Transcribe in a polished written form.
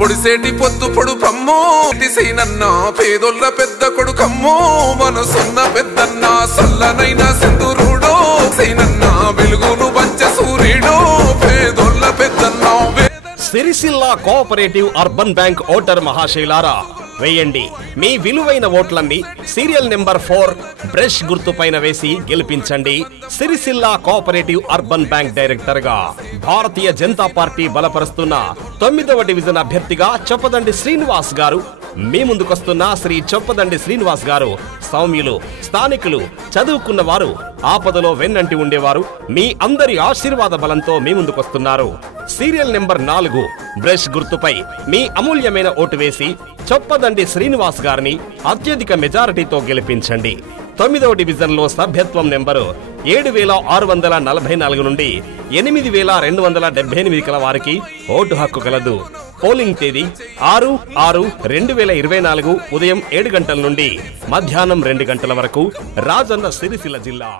పొడిసేటి పొద్దు పొడు పమ్ము తీసేనన్న పేదోళ్ళ పెద్ద కొడుకమ్ము మనసున్న పెద్దన్న సల్లనైన సింధురుడో సైనన్న వెలుగును పంచ సూర్యుడో పేదోళ్ళ పెద్దన్న Sircilla cooperative urban bank voter మహాశైలారా వేయండి మీ విలువైన ఓట్లన్నీ సీరియల్ నెంబర్ 4 బ్రష్ గుర్తుపైన వేసి గెలిపించండి Sircilla cooperative urban bank director గా భారతీయ జనతా పార్టీ బలపరుస్తున్న 9వ డివిజన్ అభ్యర్థిగా చొప్పదండి శ్రీనివాస్ గారు మీ ముందుకొస్తున్న శ్రీ చొప్పదండి శ్రీనివాస్ గారు సౌమ్యులు స్థానికులు చదువుకున్న వారు ఆపదలో వెన్నంటి ఉండేవారు మీ అందరి ఆశీర్వాద బలంతో మీ ముందుకొస్తున్నారు సీరియల్ నెంబర్ 4 బ్రష్ గుర్తుపై మీ అమూల్యమైన ఓటు వేసి చొప్పదండి శ్రీనివాస్ గారిని అత్యధిక మెజారిటీతో గెలిపించండి 9వ డివిజన్ లో సభ్యత్వం నెంబరు 7644 నుండి 8278 కల వారికి ఓటు హక్కు కలదు పోలింగ్ తేదీ 6/6/2024 ఉదయం 7 గంటల నుండి మధ్యాహ్నం 2 గంటల వరకు రాజన్న సిరిసిల్ల జిల్లా।